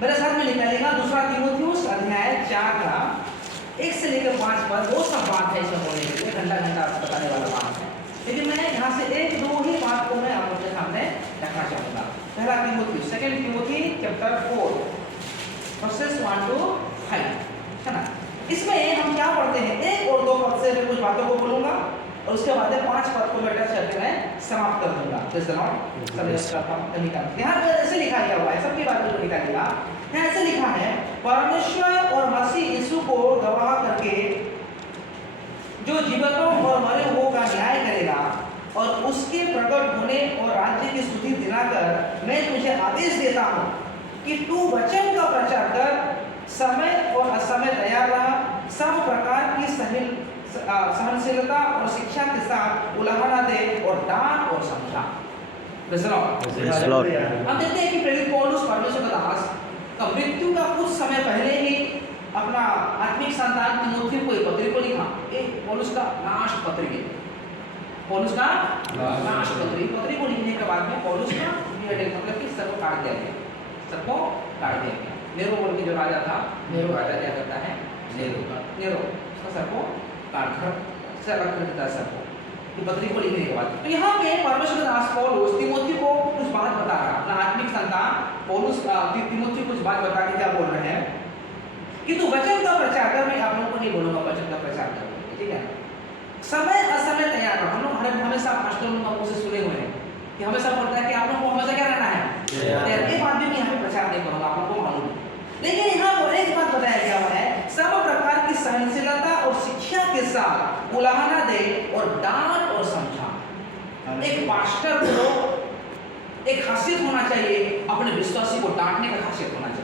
मेरे साथ में निकालेगा दूसरा तीमुथियुस अध्याय 4 का 1 से लेकर 5 पर। वो सब बात है इसमें बोलने के लिए, घंटा घंटा बताने वाला बात है, लेकिन मैं यहाँ से एक दो ही बात को मैं आप लोगों के सामने रखना चाहूँगा। पहला तीमुथियुस, सेकंड तीमुथी चैप्टर 4 वर्सेस 1 to 5, है ना। इसमें हम क्या पढ़ते हैं, एक और दो पद से मैं कुछ बातों को बोलूँगा और उसके बाद 5 पद को मैं टच करके मैं समाप्त कर दूंगा। यहाँ पर ऐसे लिखा गया हुआ है, सबकी बातों को निकालिएगा। यहाँ ऐसे लिखा है, परमेश्वर और मसीह यीशु को गवाह करके जो जीवितों और मरे हुओं का न्याय करेगा और उसके प्रकट होने और राज्य की स्तुति दिलाकर मैं तुझे आदेश देता हूँ कि तू वचन का प्रचार कर, समय और असमय तैयार रहा, सब प्रकार की सहनशीलता और शिक्षा के साथ उलाहना दे और डांट और समझा। हम देखते हैं कि प्रेरित पौलुस परमेश्वर का दास का मृत्यु का कुछ समय पहले ही अपना आत्मिक संतान तीमुथी को एक पत्री को लिखा। एक पौलुस का लास्ट पत्री है, पौलुस का लास्ट पत्री को लिखने के बाद में पौलुस का मतलब कि सबको काट दिया गया, सबको काट दिया गया। नेरो बोल के जो राजा था, नेरो राजा क्या करता है, नेरो उसका सबको काट कर से अलग कर देता है सबको, ये पत्री को लिखने के बाद। तो यहाँ पे परमेश्वर का दास पौलुस तीमुथी को कुछ बात बता रहा है, अपना आत्मिक संतान पौलुस तीमुथी कुछ बात बता के क्या बोल रहे हैं कि तू वचन का प्रचार कर। मैं आप लोगों को नहीं बोलूंगा वचन का प्रचार कर, ठीक है। समय असमय तैयार रहो। हम लोग हमेशा पास्टर लोगों से सुने हुए हैं कि हमेशा बोलता है कि आप लोगों को हमेशा क्या रहना है, ये बात भी मैं यहाँ पे प्रचार नहीं करूँगा, आप लोगों को मालूम है। लेकिन यहाँ पर एक बात बताया गया हुआ है, सब प्रकार की सहनशीलता और शिक्षा के साथ उलाहना दे और डांट और समझा। एक पास्टर को एक खासियत होना चाहिए, अपने विश्वासी को डांटने का खासियत होना चाहिए।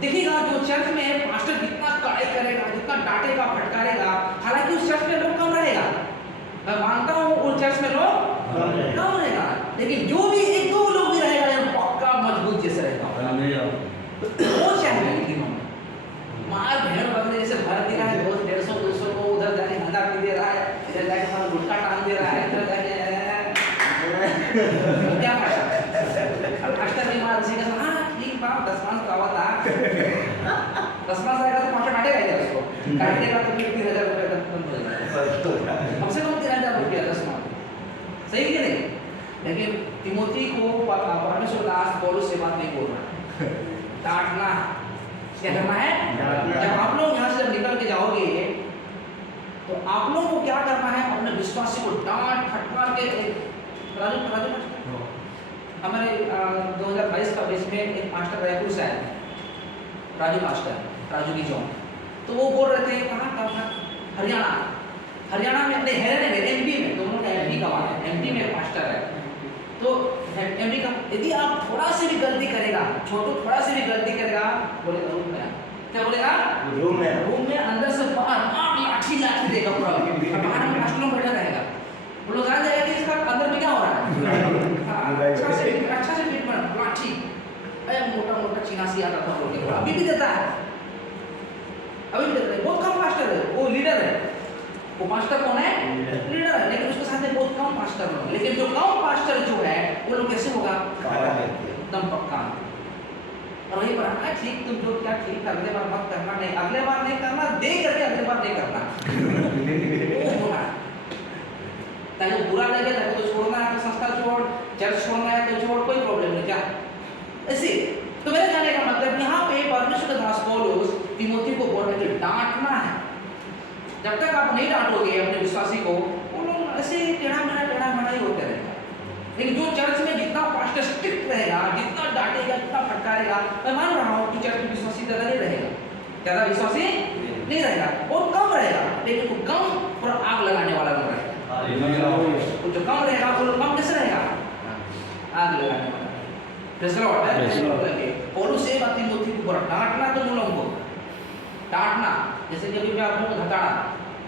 देखिएगा जो चर्च में पास्टर जितना कड़ाई करेगा, जितना डांटेगा फटकारेगा, हालांकि उस चर्च में लोग कम रहेगा, मैं मानता हूँ उस चर्च में लोग कम रहेगा, लेकिन जो भी एक दो लोग भी रहेगा पक्का मजबूत जैसे रहेगा, वो चाहिए। लेकिन मार भेड़ बकरे जैसे भर दे रहा है, 150-200 को उधर जाके धंधा पी दे रहा है, इधर जाके हमारा गुटखा टांग दे रहा है, इधर जाके क्या फायदा। पास्टर भी मार उसी का हाँ ठीक बात 10 मास का था 10 मास आएगा तो पास्टर काटेगा इधर उसको, काटेगा तो 3000 रुपये का कम हो जाएगा, कम से कम 3000 रुपया 10 मास, सही कि नहीं। लेकिन तीमुथी को परमेश्वर दास पौलुस से बात नहीं बोल रहा, डांटना क्या करना है। जब आप लोग यहाँ से जब निकल के जाओगे तो आप लोगों को क्या करना है, अपने विश्वासी को डांट फटकार के। राजू हमारे 2022 का बेस में एक मास्टर रायपुर से आए, राजू मास्टर, राजू की जॉन, तो वो बोल रहे थे कहाँ हरियाणा में, अपने एमपी में, दोनों का एमपी का बात है, एमपी में मास्टर है। तो एमपी का यदि आप थोड़ा से भी गलती करेगा, छोटू थोड़ा से भी गलती करेगा, बोलेगा रूम में, क्या बोलेगा रूम में अंदर से बाहर लाठी देगा पूरा, बाहर में मास्टर बैठा रहेगा, वो लोग जान जाएगा कि इसका अंदर में क्या हो रहा है। अच्छा से ट्रीटमेंट लाठी, मोटा चिनासी आता था बोल के, अभी भी देता है, अभी भी देता है। बहुत कम मास्टर है, वो लीडर है, वो मास्टर कौन है, लीडर है, लेकिन उसके साथ में बहुत कम मास्टर होंगे। लेकिन जो कम मास्टर जो है वो लोग कैसे होगा, एकदम पक्का। और वही पर ठीक, तुम जो क्या ठीक, अगले बार मत करना, नहीं अगले बार नहीं करना, दे करके अगले बार नहीं करना होगा। ताकि बुरा लगे, ताकि तो छोड़ना है तो संस्था छोड़, चर्च छोड़ना है तो छोड़, कोई प्रॉब्लम नहीं, क्या ऐसे। तो मेरे कहने का मतलब यहाँ पे परमेश्वर का दास पौलुस तीमुथी को बोल रहे थे डांटना है। जब तक आप नहीं डांटोगे अपने विश्वासी को, वो लोग ऐसे टेढ़ा मेढ़ा ही होते रहेगा। लेकिन जो चर्च में जितना पास्टर स्ट्रिक्ट रहेगा, जितना डांटेगा, जितना फटकारेगा, मैं मान रहा हूँ कि चर्च में विश्वासी ज़्यादा नहीं रहेगा, ज़्यादा विश्वासी नहीं रहेगा, बहुत कम रहेगा, लेकिन वो कम और आग लगाने वाला लोग रहेगा। वो जो कम रहेगा वो लोग कम कैसे रहेगा, आग लगाने वाला। पौलुस से बात तीमुथी को डांटना, तो तुम लोगों को डांटना, जैसे कभी भी आप लोगों को घटाना,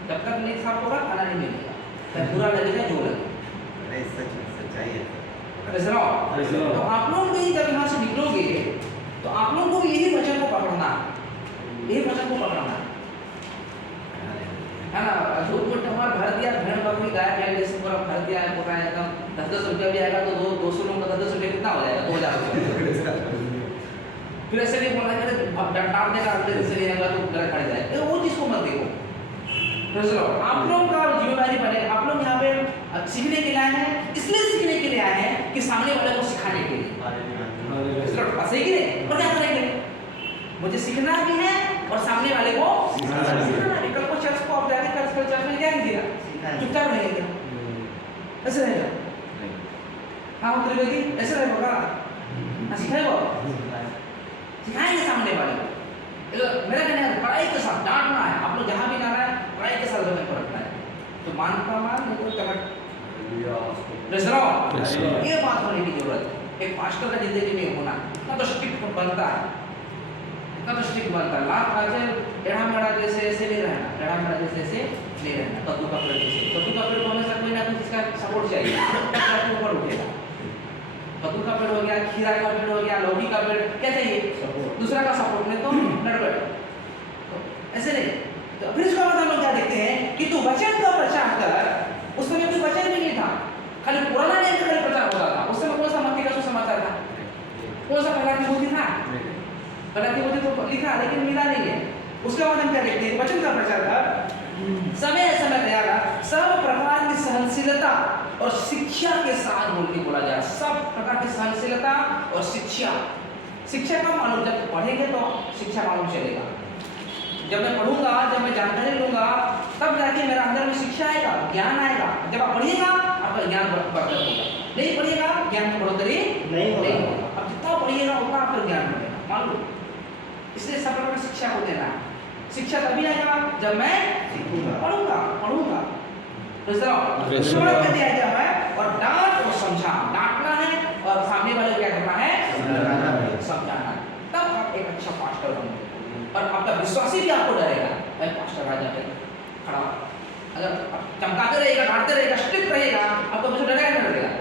जब तक नहीं साफ होगा खाना नहीं मिलेगा, तब बुरा लगेगा जो लगे। सच्चाई है। तो आप लोग भी जब यहाँ से निकलोगे तो आप लोगों को यही वचन को पकड़ना, यही वचन को पकड़ना है ना। झूठ मूठ हमारा भर दिया, भेड़ बकरी गाय बैल जैसे पूरा भर दिया है, पूरा एकदम 10-10 रुपया भी आएगा तो 200 लोगों का 10-10 रुपया कितना हो जाएगा, 2000 रुपया। फिर ऐसे नहीं बोलना कि डांट देगा अगले दिन से नहीं आएगा तो गलत खड़े जाए, वो चीज को मत देखो। आप लोग का जिम्मेदारी बने, आप लोग यहाँ पे सीखने के लिए आए हैं, इसलिए सीखने के लिए आए हैं कि सामने वाले को सिखाने के लिए। सही कि नहीं? और क्या करेंगे? मुझे सीखना भी है और सामने वाले को सिखाना है। कल को चर्च को आप जाके चर्च में क्या कीजिएगा? चुपचाप रहेंगे, ऐसे रहेगा। हाँ त्रिवेदी ऐसे रहेगा, सिखाएगा, सिखाएंगे सामने वाले को। मेरा कहना है पढ़ाई के साथ डांटना है, आप लोग जहाँ भी जाना है पढ़ाई के साथ हमें रखना है, तो मानता मान नहीं तो करेक्ट। ये बात होने की जरूरत है। एक मास्टर का जिंदगी में होना इतना तो स्ट्रिक्ट बनता है, इतना तो स्ट्रिक्ट बनता है। लाभ आज टेढ़ा मेढ़ा जैसे ऐसे नहीं रहना, टेढ़ा मेढ़ा जैसे ऐसे नहीं रहना। कद्दू का पेड़ जैसे, कद्दू का पेड़ को हमेशा कोई ना कोई जिसका सपोर्ट चाहिए, ऊपर उठेगा। कद्दू का पेड़ हो गया, खीरा का पेड़ हो गया, लौकी का पेड़, क्या चाहिए? दूसरा का सपोर्ट, नहीं तो गड़बड़। ऐसे नहीं। तो फिर इसका मतलब हम लोग क्या देखते हैं कि तू वचन का प्रचार कर। उस समय कोई वचन भी नहीं था, खाली पुराना नियम का प्रचार होता था। उस समय कौन सा मत्ती का सुसमाचार था? कौन सा पहला तिमोथी था? पहला तिमोथी तो लिखा लेकिन मिला नहीं है। उसके बाद हम क्या देखते हैं? वचन का प्रचार कर, समय समय तैयार, सब प्रकार की सहनशीलता और शिक्षा के साथ बोल के बोला जाए। सब प्रकार की सहनशीलता और शिक्षा। शिक्षा का मालूम, जब पढ़ेंगे तो शिक्षा मालूम चलेगा। जब मैं पढ़ूंगा, जब मैं जानकारी लूंगा, तब जाके मेरा अंदर में शिक्षा आएगा, ज्ञान आएगा। जब आप पढ़िएगा आपका ज्ञान बढ़कर होगा, नहीं पढ़िएगा ज्ञान की बढ़ोतरी नहीं होगा। अब जितना पढ़िएगा उतना आपका ज्ञान बढ़ेगा, मालूम। इसलिए सब प्रकार की शिक्षा को देना है। शिक्षा तभी आएगा जब मैं पढ़ूंगा। दिया गया है और डांट और समझा, डांटना है और सामने वाले को क्या करना है? समझाना है। तब आप एक अच्छा पास्टर बनोगे और आपका विश्वासी भी आपको डरेगा। भाई पास्टर राजा पे खड़ा, अगर चमकाते रहेगा, डांटते रहेगा, स्ट्रिक्ट रहेगा, आपको कुछ डरेगा नहीं डरेगा?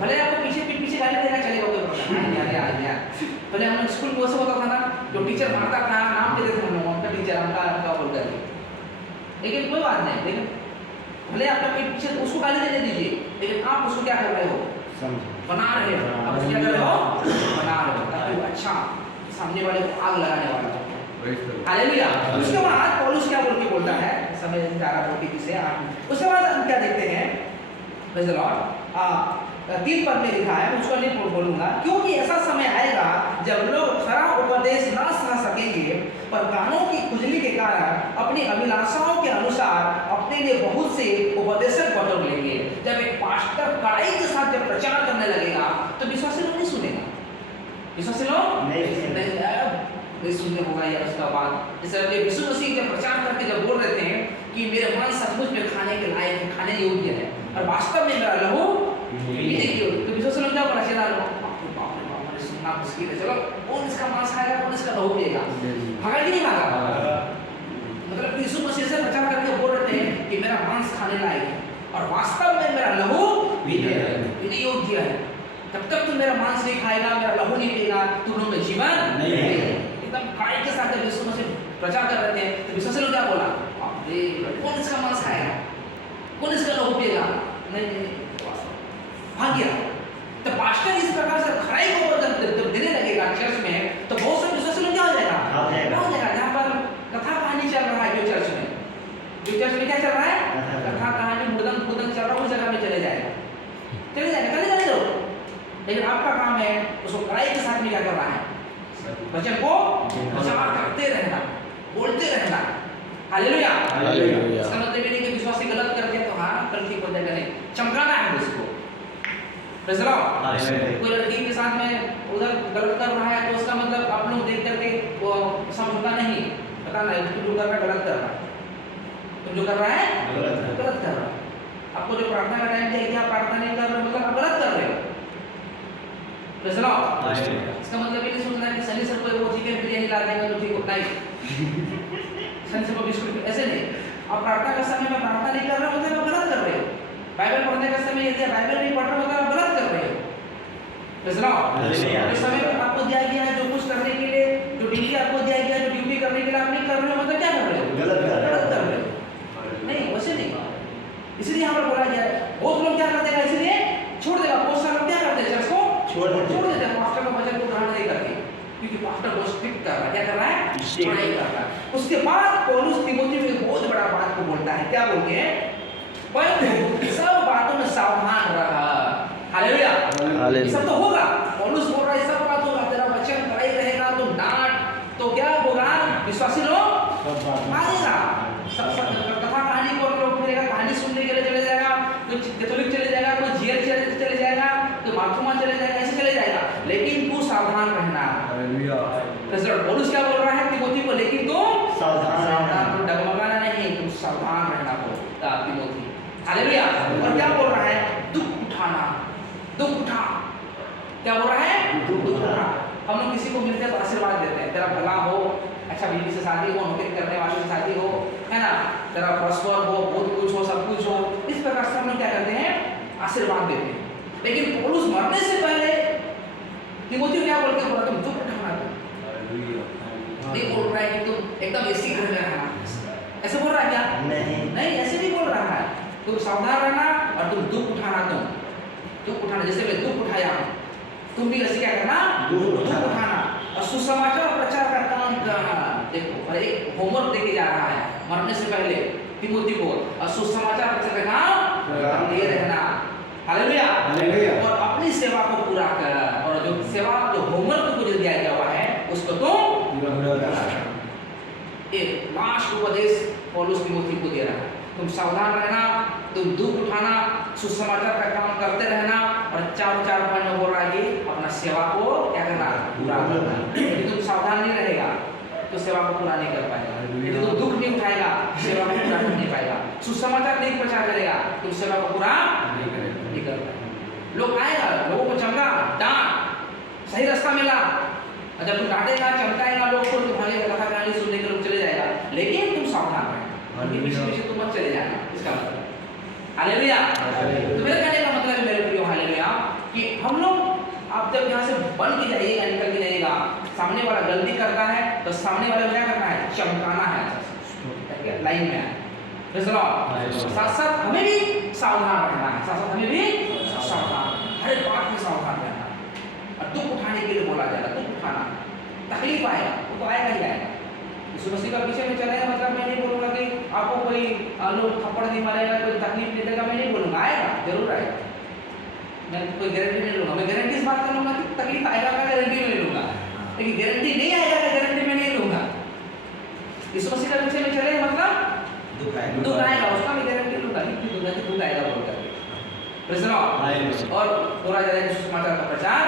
भले आपको पीछे गाली देगा, चलेगा, कोई प्रॉब्लम नहीं आ। पहले हम स्कूल में वैसे होता था ना, जो टीचर मारता था नाम देते थे हम लोग, उनका टीचर हमका बोल कर, लेकिन कोई बात नहीं। लेकिन भले आपका पीछे उसको गाली देने दीजिए, लेकिन आप उसको क्या कर रहे हो? बना रहे हो। आप उसको क्या कर रहे हो? बना रहे हो, ताकि वो अच्छा सामने वाले को आग लगाने वाला हो। हालेलुया। उसके बाद पौलुस क्या बोल के बोलता है, समय ज़्यादा बोलती से आप। उसके बाद हम क्या देखते हैं? Praise the Lord. 3 पद में लिखा है, उसको नहीं बोलूंगा, क्योंकि ऐसा समय आएगा जब लोग खरा उपदेश न सह सकेंगे, पर कानों की खुजली के कारण अपनी अभिलाषाओं के अनुसार अपने लिए बहुत से उपदेशक बटोर लेंगे। जब एक पास्टर कड़ाई के साथ जब प्रचार करने लगेगा तो विश्वासी लोग नहीं सुनेगा, विश्वासी लोग नहीं सुनने होगा। या उसका बाद इसलिए यीशु मसीह जब प्रचार करके जब बोल रहे थे कि मेरे मन सचमुच में खाने के लायक है, खाने योग्य है, और वास्तव में मेरा लहू देखिए, तो विश्वासी लोग क्या बोला? चला लो सुनना मुश्किल है, चलो कौन इसका मांस खाएगा, कौन इसका लहू पिएगा? भागा कि नहीं भागा? मतलब यीशु मसीह से प्रचार करके बोल रहे थे कि मेरा मांस खाने लायक है और वास्तव में मेरा लहू पीने योग्य है। तब तक तुम मेरा मांस नहीं खाएगा, मेरा लहू नहीं पिएगा, तुम लोग में जीवन नहीं है। एकदम कड़ाई के साथ जब यीशु मसीह प्रचार कर रहे थे तो विश्वासी लोग क्या बोला? कौन इसका मांस खाएगा, कौन इसका लहू पिएगा? नहीं, भाग गया। तो पास्टर इस प्रकार से खराई को जब देने लगेगा चर्च में, तो बहुत से विश्वासी लोग क्या हो जाएगा? हो जाएगा। जहाँ पर कथा कहानी चल रहा है, जो चर्च में क्या चल रहा है? कथा कहानी मुदन चल रहा है, उस जगह में चले जाएगा। लेकिन आपका काम है उसको कड़ाई के साथ में क्या करना है? वचन को प्रचार करते रहना, बोलते रहना। हालेलुया। इसका मतलब ये नहीं कि विश्वासी गलत करते हैं तो हाँ कल ठीक हो जाएगा, नहीं, चमकाना है उसको। कोई लड़की के साथ में उधर गलत कर रहा है तो उसका मतलब आप लोग देख करके वो समझौता नहीं, पता नहीं तुम जो कर रहा है गलत कर रहा है, तुम जो कर रहा है गलत कर रहा है। आपको जो प्रार्थना का टाइम दिया कि आप प्रार्थना नहीं कर रहे हो, मतलब आप गलत कर रहे हो। इसका मतलब ये नहीं सोचना कि शनि सर को वो चिकन बिरयानी ला देंगे तो ठीक होता ही शनि सर को बिस्कुट, ऐसे नहीं। आप प्रार्थना के समय में प्रार्थना नहीं कर रहे हो मतलब आप गलत कर रहे हो। बाइबल पढ़ने का समय यदि बाइबल नहीं पढ़ रहे हो मतलब आप गलत कर रहे हो। इस समय में आपको दिया गया है जो कुछ करने के लिए, जो ड्यूटी आपको दिया गया है, जो ड्यूटी करने के लिए आप नहीं कर रहे हो मतलब क्या कर रहे हो? गलत कर रहे हो। नहीं, वैसे नहीं। इसलिए यहाँ पर बोला गया है, बहुत लोग क्या करते हैं इसलिए छोड़ देगा। बहुत सारे लोग क्या करते हैं चर्च को छोड़ देते हैं, मास्टर का वचन को ग्रहण नहीं करके। क्योंकि पास्टर को स्ट्रिक्ट कर रहा है, क्या कर रहा है? Strict। पढ़ाई कर रहा है। उसके बाद पौलुस तिमोथी में एक बहुत बड़ा बात को बोलता है, क्या बोलते हैं? परंतु सब बातों में सावधान रहा। हालेलुया। हालेलुया। सब तो होगा, पौलुस बोल रहा है सब बात होगा, तेरा वचन पढ़ाई रहेगा, तुम डांट तो क्या होगा? विश्वासी लोग मानेगा। सब कथा कहानी को लोग फिरेगा, कहानी सुनने के लिए चले जाएगा, कोई कैथोलिक चले जाएगा, कोई जीएल चले जाएगा, कोई मार्थुमा चले जाएगा, ऐसे चले जाएगा, लेकिन तू सावधान रहना। पौलुस क्या बोल रहा है तिमोथी को? लेकिन तुम सावधान, तुम डगमगाना नहीं, तुम सावधान रहना बोलता तिमोथी। हालेलुया। और क्या बोल रहा है? दुख उठाना, दुख उठा। क्या बोल रहा है? दुख उठा। हम लोग किसी को मिलते हैं तो आशीर्वाद देते हैं, तेरा भला हो, अच्छा बीवी से शादी हो, नौकरी करने वाले से शादी हो, है ना, तेरा प्रॉस्पर हो, बहुत कुछ हो, सब कुछ हो, इस प्रकार से हम लोग क्या करते हैं? आशीर्वाद देते हैं। लेकिन पौलुस मरने से पहले तिमोथी क्या बोल के बोला? तुम दुख उठाना। नहीं बोल रहा है कि तुम एकदम ऐसी घर में रहना, ऐसे बोल रहा है क्या? नहीं, ऐसे नहीं बोल रहा है। तुम सावधान रहना और तुम दुख उठाना। तुम दुख उठाना, जैसे मैं दुख उठाया, तुम भी ऐसे क्या करना? दुख उठाना और सुसमाचार प्रचार का काम करना। देखो, और एक होमवर्क देके जा रहा है मरने से पहले तिमोथी को, और सुसमाचार प्रचार का काम ये रहना। हालेलुया। और अपनी सेवा को पूरा कर, और जो सेवा जो होमवर्क को जो दिया गया हुआ है उसको तुम एक लास्ट उपदेश पौलुस तिमोथी को दे रहा है। तुम सावधान रहना, तुम दुख उठाना, सुसमाचार का काम करते रहना, और चार पॉइंट में बोल रहा है कि अपना सेवा को क्या करना? पूरा करना। यदि तुम सावधान नहीं रहेगा तो सेवा को पूरा नहीं कर पाएगा। यदि तुम दुख नहीं उठाएगा, सेवा को पूरा कर नहीं पाएगा। सुसमाचार नहीं प्रचार करेगा, तुम सेवा को पूरा नहीं कर पाएगा। लोग आएगा, लोगों को चमका, डांट, सही रास्ता मिला, जब तुम डांटेगा, चमकाएगा, लोग को तो भागेगा, कथा कहानी सुनने के लोग चले जाएगा, लेकिन तुम सावधान रहना, उनके पीछे तुम मत चले जाना। इसका मतलब हालेलुया। तो मेरे कहने का मतलब है मेरे प्रियो, हालेलुया, कि हम लोग आप जब यहाँ से बन के जाइएगा, निकल के जाइएगा, सामने वाला गलती करता है तो सामने वाले को क्या करना है? चमकाना है, लाइन में। साथ साथ हमें भी सावधान रहना है, साथ साथ हमें भी सावधान, हर एक बात में सावधान रहना। और दुख उठाने के लिए बोला जाएगा, दुख उठाना, तकलीफ आएगा, वो तो आएगा ही आएगा। यीशु मसीह का पीछे में चलेगा, मतलब मैं नहीं बोलूँगा कि आपको कोई लोग थप्पड़ नहीं मारेगा, कोई तकलीफ नहीं देगा, मैं नहीं बोलूँगा, आएगा, जरूर आएगा। मैं कोई गारंटी नहीं लूँगा, मैं गारंटी इस बात का लूँगा कि तकलीफ आएगा का गारंटी नहीं लूँगा, लेकिन गारंटी नहीं आएगा का गारंटी मैं नहीं लूँगा। यीशु मसीह का पीछे में चलेगा मतलब दुख आएगा, उसका मैं गारंटी लूँगा, नहीं दूँगा कि दुख आएगा बोलकर। Praise the Lord. और बोला जाता है कि सुसमाचार का प्रचार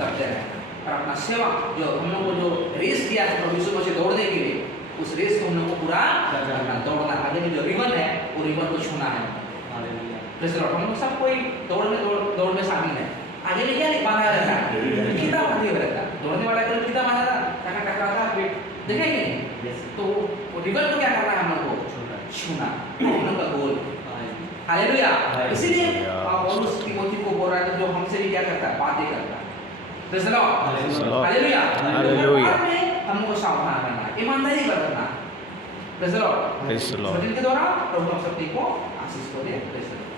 करते रहें, और अपना सेवा जो हम लोग को जो रेस दिया है प्रभु यीशु मसीह दौड़ने के लिए, उस रेस को हम लोग को पूरा करना, दौड़ना। आगे में जो रिबन है वो रिबन को छूना है। Praise the Lord. हम लोग सब कोई दौड़ में शामिल है। आगे में क्या बांधा रहता है? फीता बांधे हुए रहता है। दौड़ने वाला के फीता बांधा रहता, टकराता पेट, देखेंगे? तो वो रिबन को क्या करना है? हम लोग को छूना, हम लोग का गोल। हालेलुया। इसीलिए पौलुस तिमोथी को बोल रहा है जो हमसे भी क्या करता है? बातें करता है। Praise the Lord. हालेलुया। हम लोग को सावधान रहना, ईमानदारी बरतना। Praise the Lord. वचन के द्वारा प्रभु हम सब को आशीष को दे। Praise the Lord.